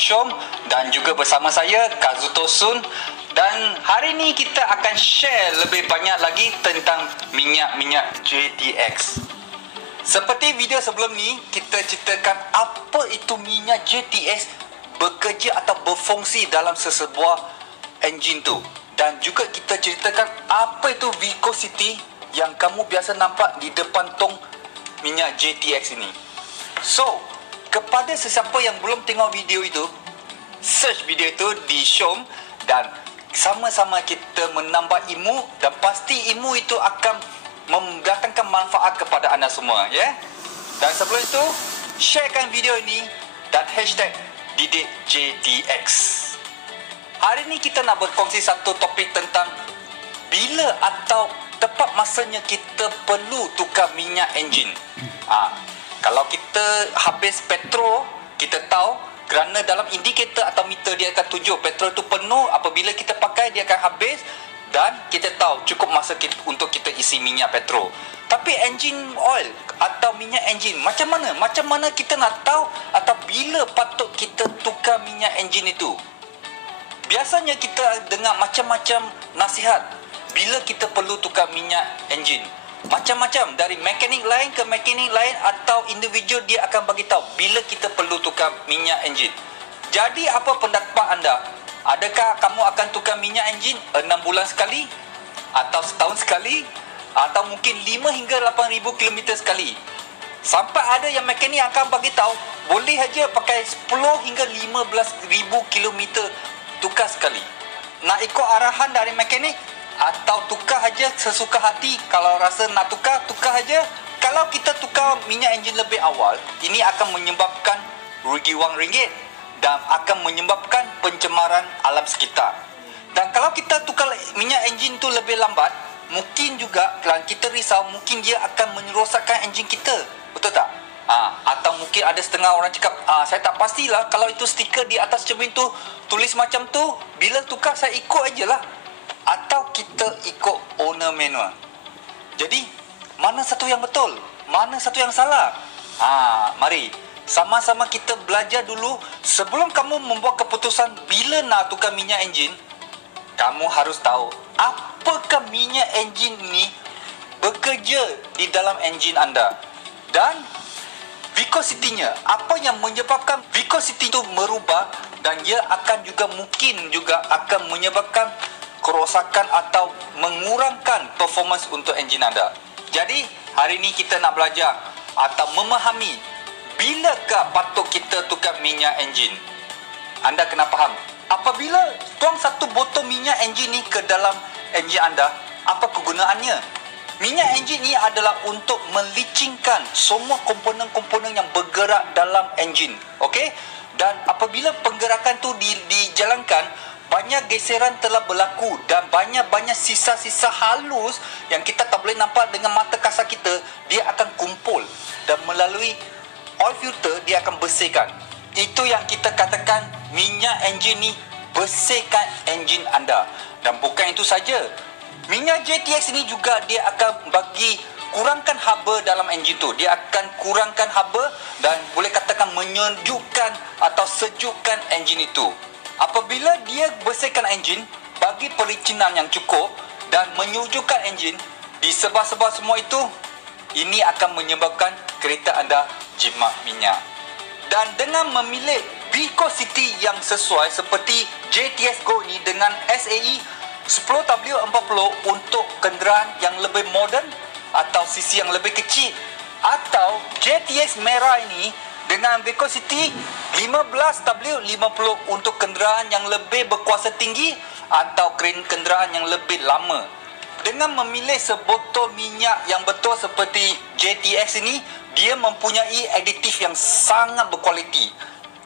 Syom dan juga bersama saya Kazuto Sun. Dan hari ini kita akan share lebih banyak lagi tentang minyak JTX. Seperti video sebelum ni, kita ceritakan apa itu minyak JTX bekerja atau berfungsi dalam sesebuah enjin tu. Dan juga kita ceritakan apa itu viscosity yang kamu biasa nampak di depan tong minyak JTX ini. So, kepada sesiapa yang belum tengok video itu, search video itu di Syom dan sama-sama kita menambah ilmu dan pasti ilmu itu akan mendatangkan manfaat kepada anda semua, ya. Dan sebelum itu, sharekan video ini dan hashtag Didik JTX. Hari ini kita nak berkongsi satu topik tentang bila atau tepat masanya kita perlu tukar minyak enjin. Kalau kita habis petrol, kita tahu kerana dalam indikator atau meter dia akan tunjuk petrol itu penuh. Apabila kita pakai, dia akan habis. Dan kita tahu cukup masa untuk kita isi minyak petrol. Tapi engine oil atau minyak enjin, macam mana? Macam mana kita nak tahu atau bila patut kita tukar minyak enjin itu? Biasanya kita dengar macam-macam nasihat bila kita perlu tukar minyak enjin. Macam-macam, dari mekanik lain ke mekanik lain atau individu dia akan bagi tahu bila kita perlu tukar minyak enjin. Jadi apa pendapat anda? Adakah kamu akan tukar minyak enjin 6 bulan sekali? Atau setahun sekali? Atau mungkin 5 hingga 8,000 km sekali? Sampai ada yang mekanik akan bagi tahu boleh saja pakai 10 hingga 15,000 km tukar sekali. Nak ikut arahan dari mekanik atau tukar saja sesuka hati? Kalau rasa nak tukar, tukar saja. Kalau kita tukar minyak enjin lebih awal, ini akan menyebabkan rugi wang ringgit dan akan menyebabkan pencemaran alam sekitar. Dan kalau kita tukar minyak enjin tu lebih lambat, mungkin juga kalau kita risau, mungkin dia akan merosakkan enjin kita. Betul tak? Atau mungkin ada setengah orang cakap, saya tak pastilah kalau itu stiker di atas cermin tu tulis macam tu, bila tukar saya ikut ajalah. Atau kita ikut owner manual. Jadi, mana satu yang betul? Mana satu yang salah? Mari sama-sama kita belajar dulu. Sebelum kamu membuat keputusan bila nak tukar minyak enjin, kamu harus tahu apakah minyak enjin ni bekerja di dalam enjin anda. Dan viscosity-nya, apa yang menyebabkan viscosity itu merubah, dan ia akan juga mungkin juga akan menyebabkan kerosakan atau mengurangkan performance untuk enjin anda. Jadi, hari ini kita nak belajar atau memahami bilakah patut kita tukar minyak enjin. Anda kena faham, apabila tuang satu botol minyak enjin ni ke dalam enjin anda, apa kegunaannya? Minyak enjin ni adalah untuk melicingkan semua komponen-komponen yang bergerak dalam enjin. Okey? Dan apabila penggerakan tu dijalankan, banyak geseran telah berlaku dan banyak sisa-sisa halus yang kita tak boleh nampak dengan mata kasar kita, dia akan kumpul dan melalui oil filter dia akan bersihkan. Itu yang kita katakan minyak enjin ni bersihkan enjin anda. Dan bukan itu saja, minyak JTX ini juga dia akan bagi kurangkan haba dalam enjin tu. Dia akan kurangkan haba dan boleh katakan menyejukkan atau sejukkan enjin itu. Apabila dia bersihkan enjin, bagi pelicinan yang cukup dan menyejukkan enjin di sebar-sebar semua itu, ini akan menyebabkan kereta anda jimat minyak. Dan dengan memilih viscosity yang sesuai seperti JTX Go ni dengan SAE 10W40 untuk kenderaan yang lebih moden atau sisi yang lebih kecil, atau JTX merah ini dengan viscosity 15W50 untuk kenderaan yang lebih berkuasa tinggi atau kenderaan yang lebih lama. Dengan memilih sebotol minyak yang betul seperti JTX ini, dia mempunyai aditif yang sangat berkualiti.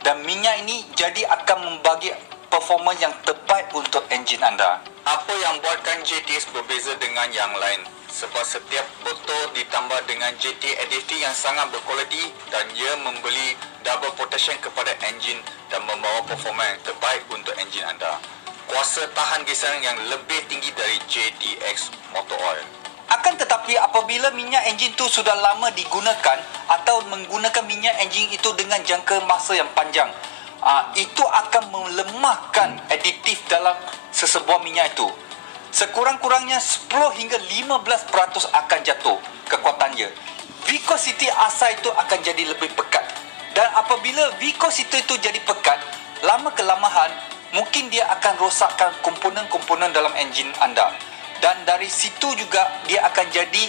Dan minyak ini jadi akan membagi performance yang terbaik untuk enjin anda. Apa yang buatkan JTX berbeza dengan yang lain? Sebab setiap botol ditambah dengan JT aditif yang sangat berkualiti dan ia memberi double protection kepada enjin dan membawa performance yang terbaik untuk enjin anda. Kuasa tahan geseran yang lebih tinggi dari JTX Motor Oil. Akan tetapi apabila minyak enjin itu sudah lama digunakan atau menggunakan minyak enjin itu dengan jangka masa yang panjang, itu akan melemahkan aditif dalam sesebuah minyak itu. Sekurang-kurangnya 10 hingga 15% akan jatuh kekuatannya. Viscosity asal itu akan jadi lebih pekat. Dan apabila viscosity itu jadi pekat, lama kelamaan mungkin dia akan rosakkan komponen-komponen dalam enjin anda. Dan dari situ juga dia akan jadi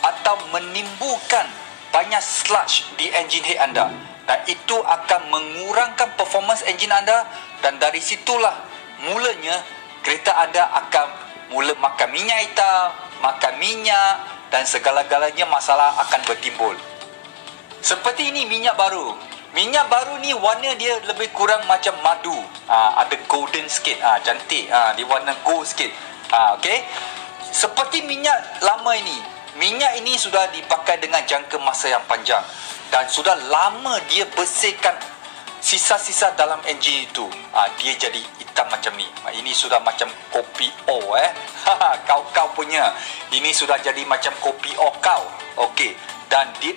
atau menimbulkan banyak sludge di enjin head anda. Dan itu akan mengurangkan performance enjin anda. Dan dari situlah mulanya kereta anda akan mula makan minyak hitam, makan minyak dan segala-galanya masalah akan bertimbul. Seperti ini minyak baru. Minyak baru ni warna dia lebih kurang macam madu. Ada golden sikit, cantik. Dia warna gold sikit. Okey. Seperti minyak lama ini. Minyak ini sudah dipakai dengan jangka masa yang panjang dan sudah lama dia bersihkan sisa-sisa dalam enjin itu. Dia jadi hitam macam ni. Ini sudah macam kopi O kau punya. Ini sudah jadi macam kopi O kau. Okey. Dan dia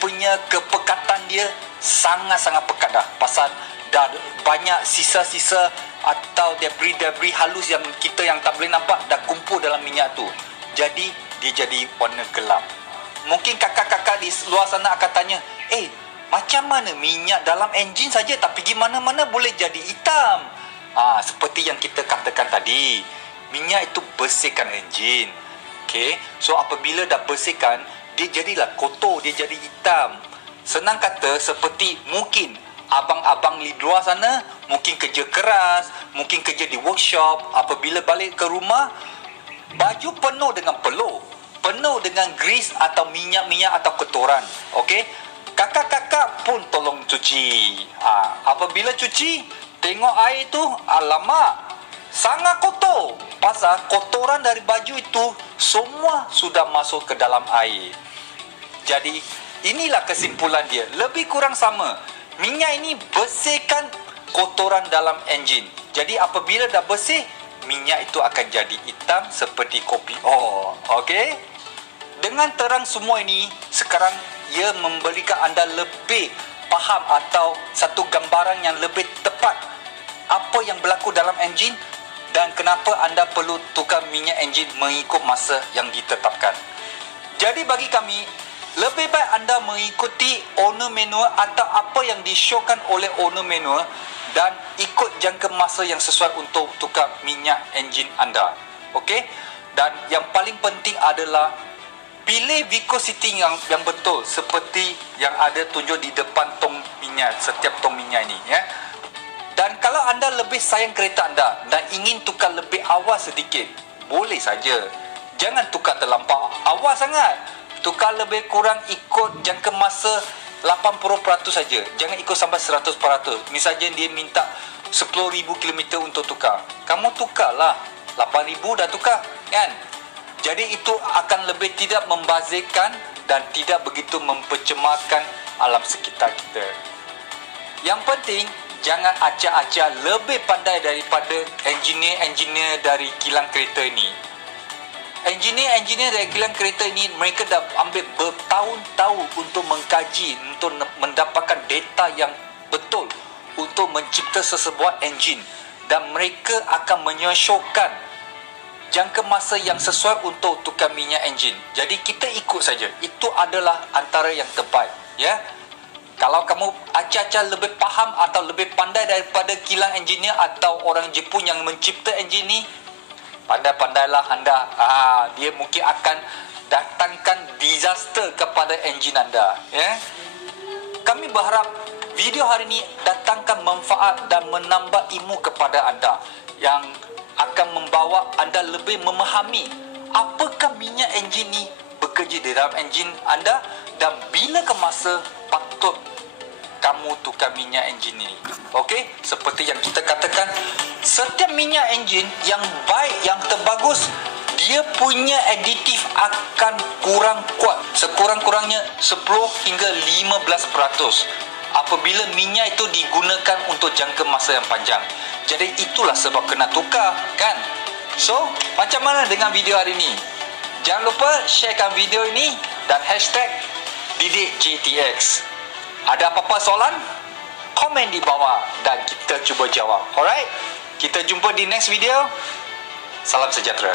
punya kepekatan dia sangat-sangat pekat dah. Pasal dah banyak sisa-sisa atau debris-debris halus yang kita yang tak boleh nampak dah kumpul dalam minyak tu. Jadi dia jadi warna gelap. Mungkin kakak-kakak di luar sana akan tanya, macam mana minyak dalam enjin saja tak pergi mana-mana boleh jadi hitam? Seperti yang kita katakan tadi, minyak itu bersihkan enjin. Okay? So apabila dah bersihkan, dia jadilah kotor, dia jadi hitam. Senang kata seperti mungkin abang-abang di luar sana mungkin kerja keras, mungkin kerja di workshop, apabila balik ke rumah baju penuh dengan peluh, penuh dengan grease atau minyak-minyak atau kotoran. Okey? Kakak-kakak pun tolong cuci. Apabila cuci, tengok air tu, alamak, sangat kotor. Pasal kotoran dari baju itu semua sudah masuk ke dalam air. Jadi inilah kesimpulan dia. Lebih kurang sama. Minyak ini bersihkan kotoran dalam enjin. Jadi apabila dah bersih, minyak itu akan jadi hitam seperti kopi O. Okey? Dengan terang semua ini, sekarang ia memberikan anda lebih faham atau satu gambaran yang lebih tepat apa yang berlaku dalam enjin dan kenapa anda perlu tukar minyak enjin mengikut masa yang ditetapkan. Jadi bagi kami, lebih baik anda mengikuti owner manual atau apa yang disyorkan oleh owner manual dan ikut jangka masa yang sesuai untuk tukar minyak enjin anda. Okey? Dan yang paling penting adalah pilih viscosity yang betul seperti yang ada tunjuk di depan tong minyak, setiap tong minyak ini, ya. Dan kalau anda lebih sayang kereta anda dan ingin tukar lebih awal sedikit, boleh saja. Jangan tukar terlampau awal sangat. Tukar lebih kurang ikut jangka masa 80% saja. Jangan ikut sampai 100%. Misalnya dia minta 10,000 km untuk tukar. Kamu tukarlah 8,000 dah tukar, kan? Jadi itu akan lebih tidak membazirkan dan tidak begitu mempercemarkan alam sekitar kita. Yang penting, jangan acak-acak lebih pandai daripada engineer-engineer dari kilang kereta ini. Engineer-engineer dari kilang kereta ini, mereka dah ambil bertahun-tahun untuk mengkaji, untuk mendapatkan data yang betul untuk mencipta sesebuah enjin. Dan mereka akan menyosyorkan jangka masa yang sesuai untuk tukar minyak enjin. Jadi kita ikut saja. Itu adalah antara yang terbaik, ya. Kalau kamu acak-acak lebih faham atau lebih pandai daripada kilang engineer atau orang Jepun yang mencipta enjin ni, pandai-pandailah anda. Dia mungkin akan datangkan disaster kepada enjin anda, ya. Kami berharap video hari ini datangkan manfaat dan menambah ilmu kepada anda yang akan membawa anda lebih memahami apakah minyak enjin ni bekerja di dalam enjin anda dan bila ke masa patut kamu tukar minyak enjin ni. Okey, seperti yang kita katakan, setiap minyak enjin yang baik, yang terbagus, dia punya aditif akan kurang kuat, sekurang-kurangnya 10 hingga 15% apabila minyak itu digunakan untuk jangka masa yang panjang. Jadi itulah sebab kena tukar, kan? So, macam mana dengan video hari ini? Jangan lupa sharekan video ini dan hashtag Didik JTX. Ada apa-apa soalan? komen di bawah dan kita cuba jawab. Alright? Kita jumpa di next video. Salam sejahtera.